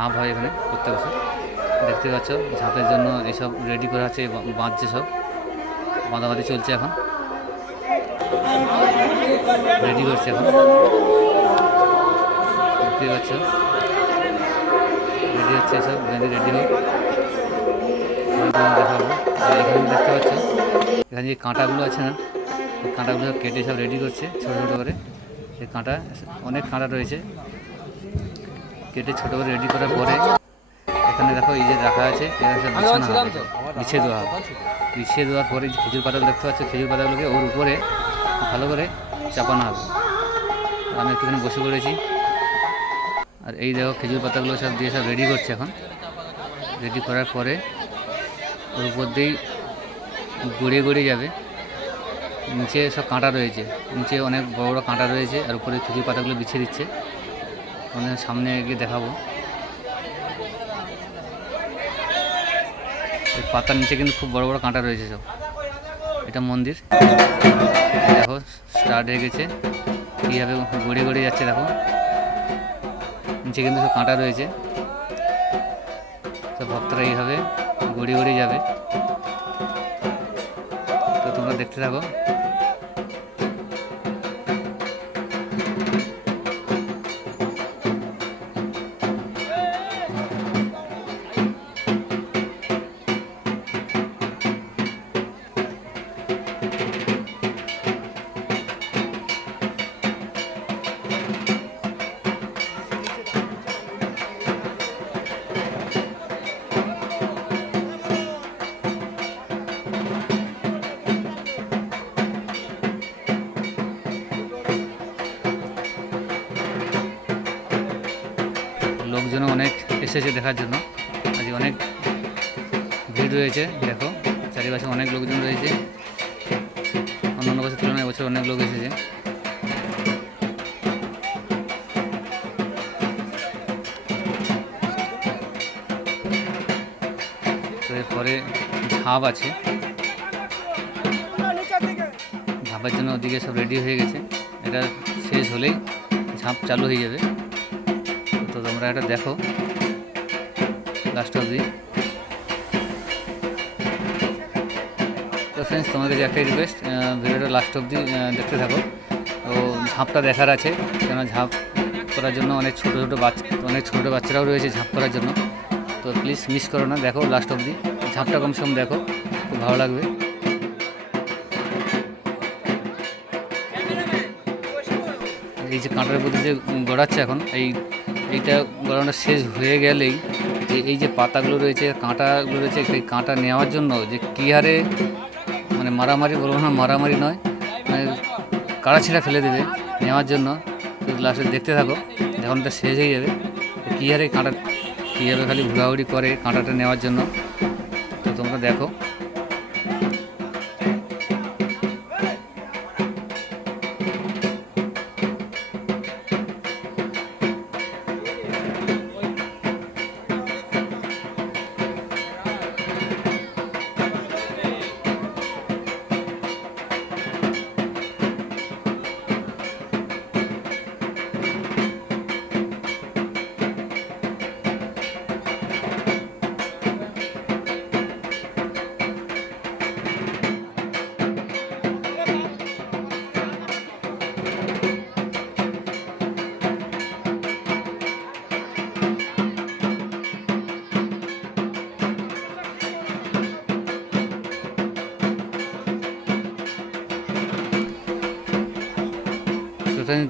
ঝাঁপ হয় এখানে প্রত্যেক বছর। দেখতে পাচ্ছ ঝাঁপের জন্য এইসব রেডি করা আছে বাঁধছে সব। বাঁধাবাঁধি চলছে এখন। রেডি করছে এখন। দেখতে পাচ্ছ। রেডি হচ্ছে এসব বেঁধে রেডি হোক। এখানে দেখতে পাচ্ছ, এখানে যে কাঁটাগুলো আছে না কাঁটাগুলো কেটে সব রেডি করছে, ছোটো ছোটো করে। এই কাঁটা, অনেক কাঁটা রয়েছে। কেটে ছোটো করে রেডি করার পরে এখানে দেখো এই যে রাখা আছে বিছানো হবে। বিছিয়ে দেওয়া হবে। বিছিয়ে দেওয়ার পরে যে খেজুর পাতাগুলো দেখতে পাচ্ছ খেজুর পাতাগুলোকে ওর উপরে ভালো করে চাপানো হবে। আমি একটুখানি বসে পড়েছি। আর এই দেখো খেজুর পাতাগুলো সব দিয়ে সব রেডি করছে এখন। রেডি করার পরে ওর উপর দিয়েই গড়িয়ে গড়িয়ে যাবে। নিচে সব কাঁটা রয়েছে। নিচে অনেক বড় বড় কাঁটা রয়েছে। আর উপরে খেজুর পাতাগুলো বিছিয়ে দিচ্ছে। আমাদের সামনে গিয়ে দেখাবো। পাতার নিচে কিন্তু খুব বড় বড় কাঁটা রয়েছে সব। এটা মন্দির। দেখো স্টার্ট হয়ে গেছে। কীভাবে গড়িয়ে গড়িয়ে যাচ্ছে দেখো। নিচে কিন্তু সব কাঁটা রয়েছে। তো ভক্তরা এইভাবে গড়িয়ে গড়িয়ে যাবে। তো তোমরা দেখতে থাকো। এসেছে দেখার জন্য। আজ অনেক ভিড় রয়েছে, দেখো। চারিপাশে অনেক লোকজন রয়েছে। অন্যান্য বছর তুলনায় বছর অনেক লোক এসেছে। তো ঝাঁপ আছে। ঝাঁপের জন্য ওদিকে সব রেডি হয়ে গেছে। এটা শেষ হলেই ঝাঁপ চালু হয়ে যাবে। তো তোমরা এটা দেখো। লাস্ট অবধি তো ফ্রেন্ডস তোমাদের একটাই রিকোয়েস্ট ভিডিওটা লাস্ট অবধি দেখতে থাকো। তো ঝাঁপটা দেখার আছে, কেন ঝাঁপ করার জন্য অনেক ছোটো ছোটো বাচ্চা, অনেক ছোটো বাচ্চারাও রয়েছে ঝাঁপ করার জন্য। তো প্লিজ মিস করো না, দেখো লাস্ট অবধি। ঝাঁপটা কমসে কম দেখো, খুব ভালো লাগবে। এই যে কাঁটার প্রতি যে গড়াচ্ছে এখন, এই, এইটা গড়ানো শেষ হয়ে গেলেই যে এই যে পাতাগুলো রয়েছে, কাঁটাগুলো রয়েছে, এই কাঁটা নেওয়ার জন্য যে কী হারে মানে মারামারি বলব না, মারামারি নয় মানে কাড়া ছেঁড়া ফেলে দেবে নেওয়ার জন্য। লাস্টে দেখতে থাকো যখন এটা শেষ হয়ে যাবে। কী হারে কাঁটা কীভাবে খালি ঘোরাঘুরি করে কাঁটাটা নেওয়ার জন্য? তো তোমরা দেখো।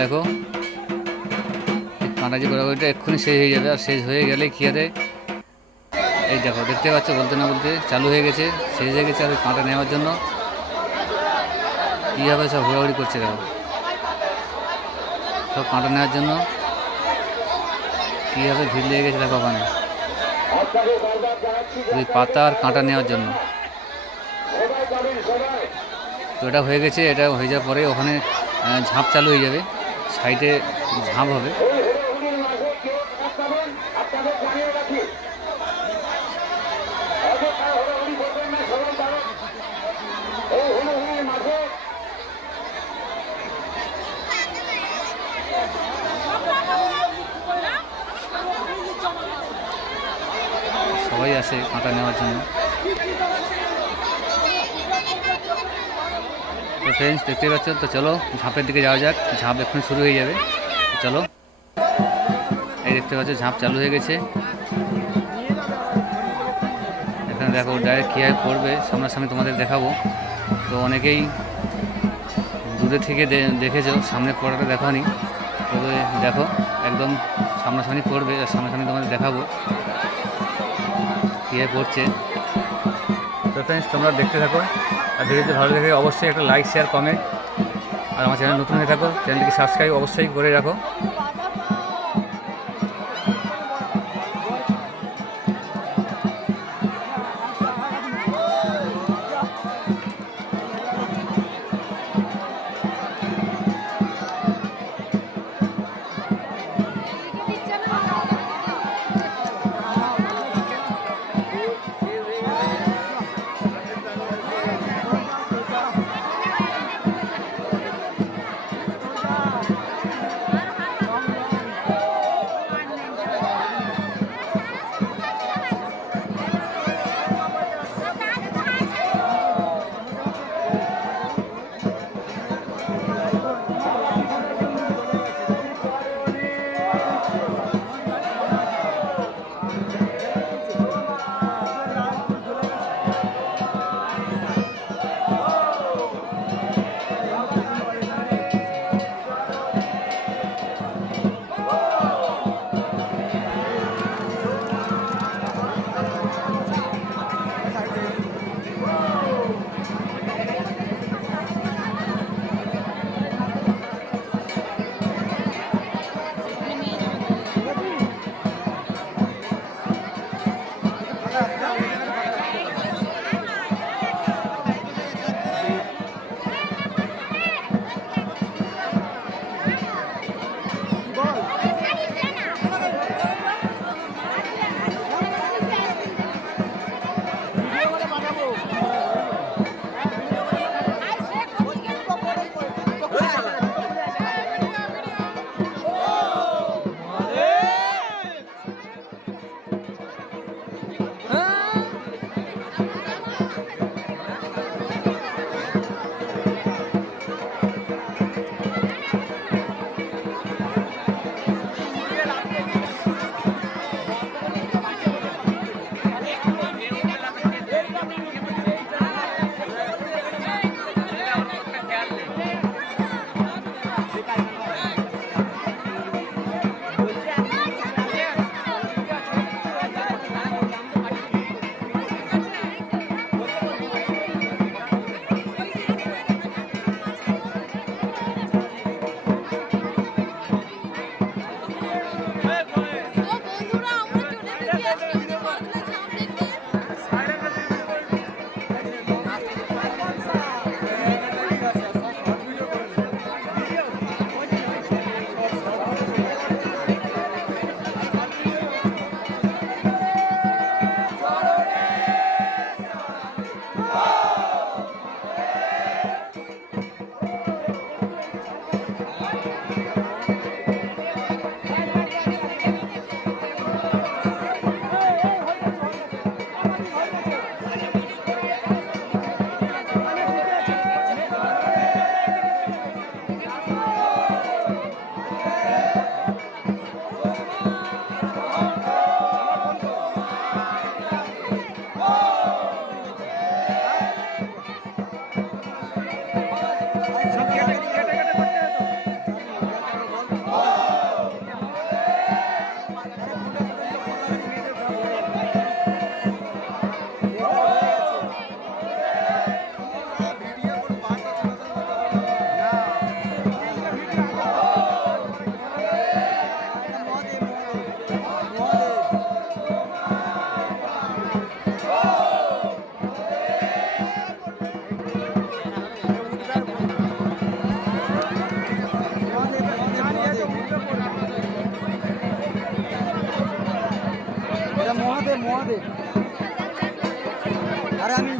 দেখো। কাঁটা যে গোড়াগুড়িটা এক্ষুনি শেষ হয়ে যাবে, আর শেষ হয়ে গেলে কী আরে এই দেখো, দেখতে পাচ্ছ বলতে না বলতে চালু হয়ে গেছে, শেষ হয়ে গেছে আর কাঁটা নেওয়ার জন্য। কীভাবে সব ঘোরাঘুরি করছে দেখো। সব কাঁটা নেওয়ার জন্য কীভাবে ভিড় লেগে গেছে দেখো ওখানে। ওই পাতা আর কাঁটা নেওয়ার জন্য। তো এটা হয়ে গেছে, এটা হয়ে যাওয়ার পরে ওখানে ঝাঁপ চালু হয়ে যাবে। সাইডে ঝাঁপ হবে। সবাই আসে কাঁটা নেওয়ার জন্য। ফ্রেন্ডস দেখতে পাচ্ছ? তো চলো, ঝাঁপের দিকে যাওয়া যাক। ঝাঁপ এক্ষুনি শুরু হয়ে যাবে। চলো। এই দেখতে পাচ্ছ, ঝাঁপ চালু হয়ে গেছে। এখানে দেখো ডাইরেক্ট কীভাবে পড়বে সামনাসামনি তোমাদের দেখাবো। তো অনেকেই দূরে থেকে দেখেছ, সামনে পড়াটা দেখানি তবে দেখো, একদম সামনাসামনি পড়বে, আর সামনাসামনি তোমাদের দেখাবো কীভাবে পড়ছে তো ফ্রেন্ডস তোমরা দেখতে থাকো। আর ভিডিওতে ভালো লেগে অবশ্যই একটা লাইক শেয়ার কমেন্ট আর আমার চ্যানেল নতুন হয়ে থাকো চ্যানেলটিকে সাবস্ক্রাইব অবশ্যই করে রাখো।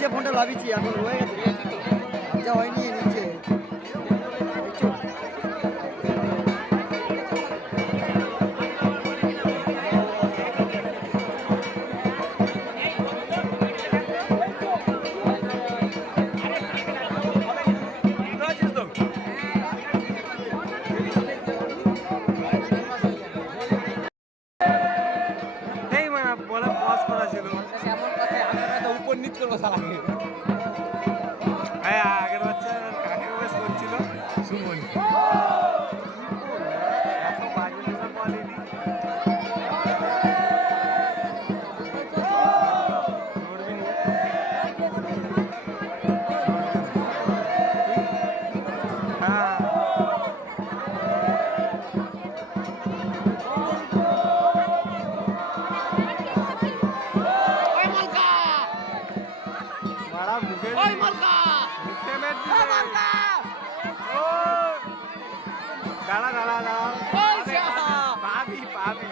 নিচে ফোনটা লাভিছি এখন হয়ে গেছে। যা হয়নি দাঁড়া দাঁড়া দাঁড়াও পাবি পাবি।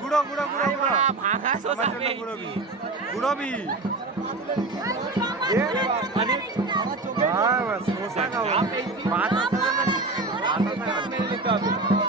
গুড়ো গুড়ো গুড়ো গুড়ো। ভাঙা সোসা গুড়বি। গুড়বি। সোসা খাব। পাঁচ মেরে নিতে হবে।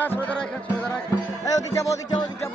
দাঁড়া সরে দাঁড়া এখানে সরে দাঁড়া। ওদিক যাব ওদিক যাব।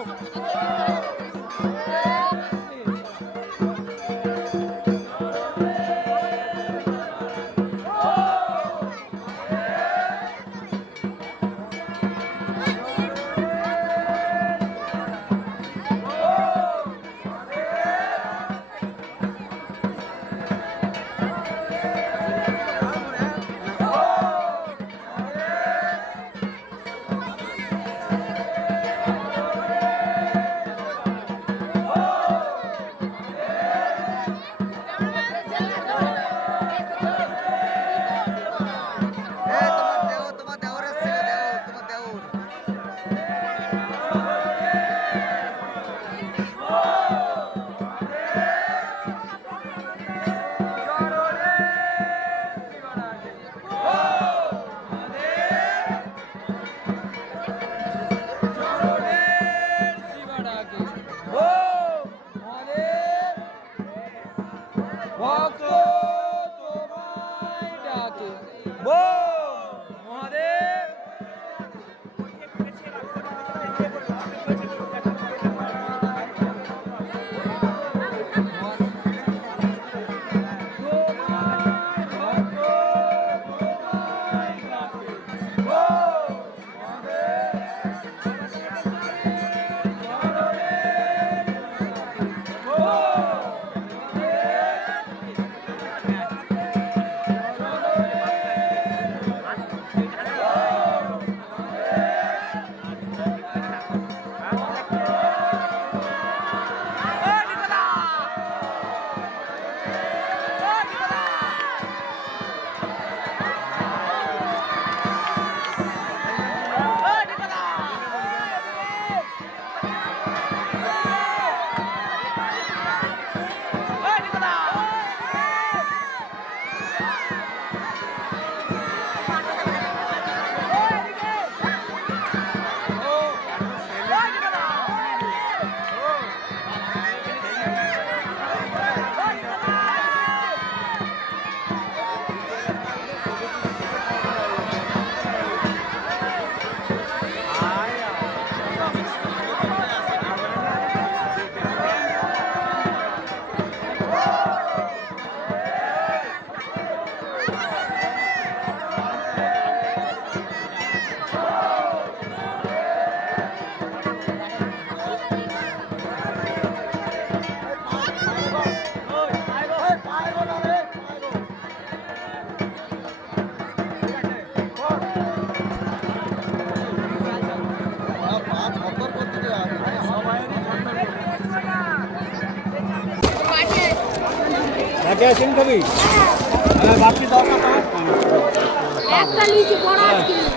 একটা লিচু বড় আইসক্রিম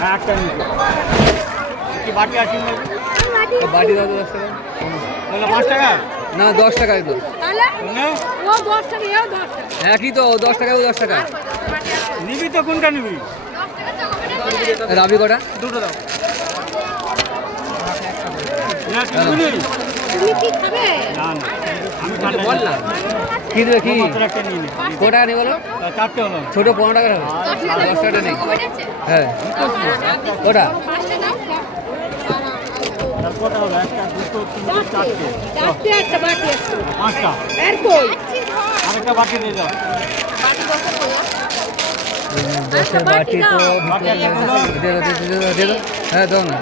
হ্যাঁ কি বাটি খাবি বাটি দাও দশ টাকা। পাঁচ টাকা? না দশ টাকা একদম তাহলে? নে ও দশ টাকা এও দশ টাকা। একই তো দশ টাকা ও দশ টাকা। নিবি তো কোনটা নিবি? রাবড়ি কটা? দুটো দাও। কি দেবে কি? নেই বলো? ছোট পনেরো টাকা হবে। দশ টাকা নেই। হ্যাঁ ওটা পাঁচটা কটা হলো একটা দুটো তিনটে চারটে। চারটে। একটা বাটি আছে। পাঁচটা। আর কই? আরেকটা বাটি দিয়ে দাও। দশে বাটি তো বাটি একটা দিয়ে দাও। দিয়ে দাও, দিয়ে দাও, দিয়ে দাও। হ্যাঁ দাও না।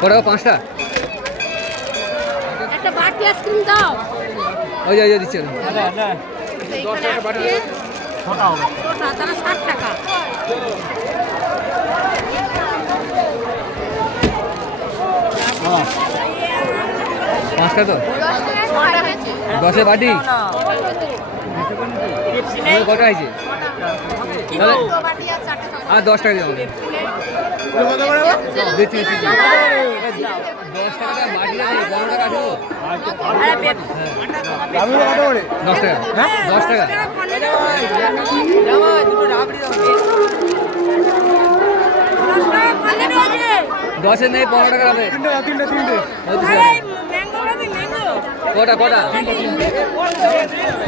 কটা পাঁচটা? একটা আইসক্রিম দাও। ওই যে ওই যে বাটি ছটা তারা ষাট টাকা। পাঁচটা তো? ছটা দশে বাটি? কটা হয়েছে? আর দশ টাকা দিয়ে আমাকে দিচ্ছি দিচ্ছি দিচ্ছি। দশ টাকা বাটি আছে পনেরো টাকা দেবো আমি কত করে দশ টাকা দশে নেই পনেরো টাকা হবে তিনটে দাও, তিনটে তিনটে ওই তো ঠিক আছে।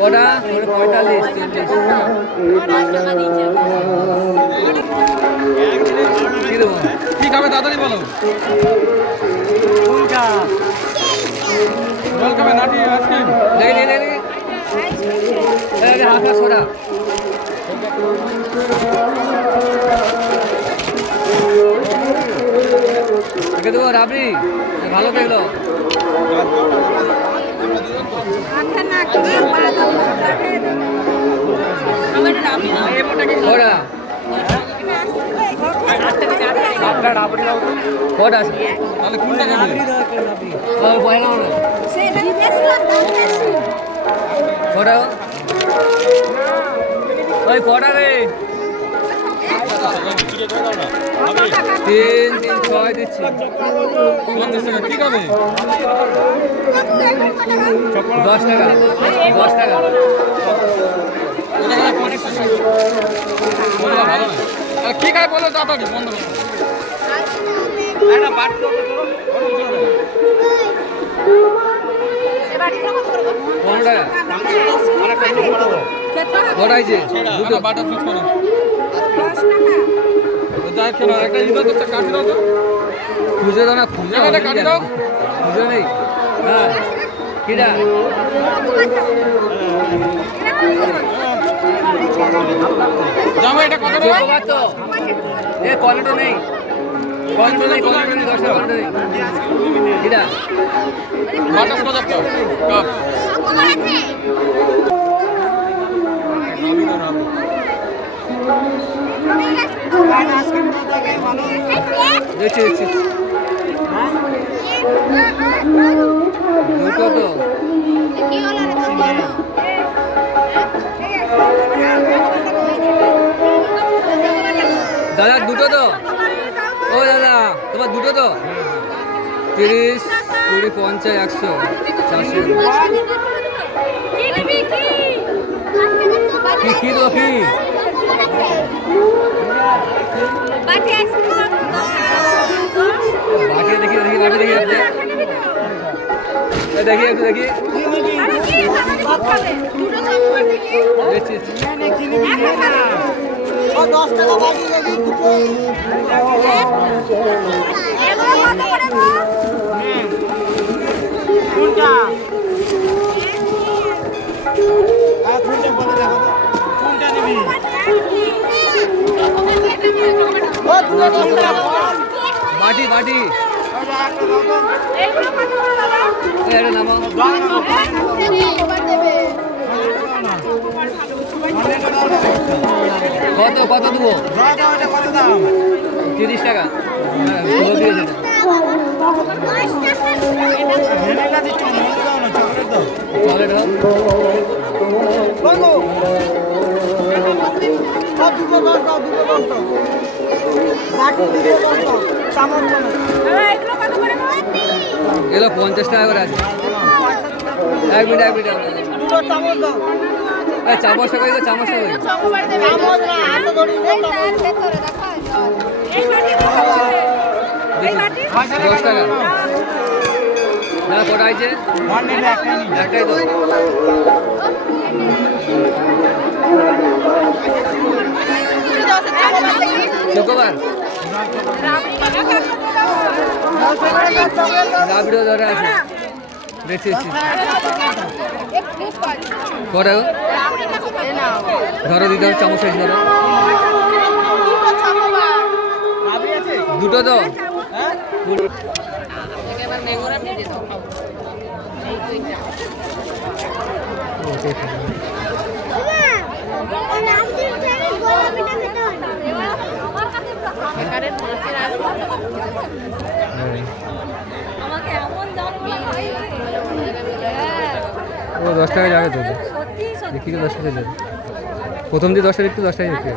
কটা পঁয়তাল্লিশ চল্লিশ কি দেবো কি খাবে তাড়াতাড়ি বলো জল খাবে নাটি আইসক্রিম দেখি দেখি দেখি হাফ সোডা খাবে তাহলে পয়লা মনে কটা ওই কটা রে। তিন তিন ছয় দিচ্ছি। পঞ্চাশ টাকা ঠিক হবে দশ টাকা দশ টাকা। কি খায় বলো তাড়াতাড়ি বন্ধ করো। বাটা সুইচ করো। খুঁজে দাও না খুঁজে কাটি দাও। খুঁজে নেই। হ্যাঁ। কিরা? জামা এটা কত টাকা? তো এ কলেটো নেই। কলেটো নেই কলেটো নেই দশটা কলেটো নেই। কিরা? বাটাস কত কাপ দেখছি দেখছি দাদা দুটো তো? ও দাদা তোমার দুটো তো? তিরিশ কুড়ি পঞ্চাশ একশো চারশো। কি কি তো কি? দেখি দেখি দেখি দেখি একটু দেখি। দশ টাকা বাকি লেগে বাটি বাটি। কত কত দেবো? তিরিশ টাকা। হ্যাঁ, চকলেট হোক এগুলো করে পঞ্চাশ টাকা করে আছে। এক মিনিট এক মিনিট এক মিনিট। দুটো চামচ দাও এই চামচ টাকা দিও চামচ টাকা দিও চামচ না হাতে ধরি এই বাটি এই বাটি দশ টাকা। না, কটা আছে? একটাই তো। শুক্রবার রাবিড়ও ধরে আছে দেখছি গো? ধরো হবে চামচ ধরো। দুটো হ্যাঁ। আমাকে এমন দাম ও দশ টাকা যাবে তো। দেখি বিক্রি তো দশ টাকা যাবে। প্রথম দিয়ে দশটা টাকা বিক্রি দশ টাকা বিক্রি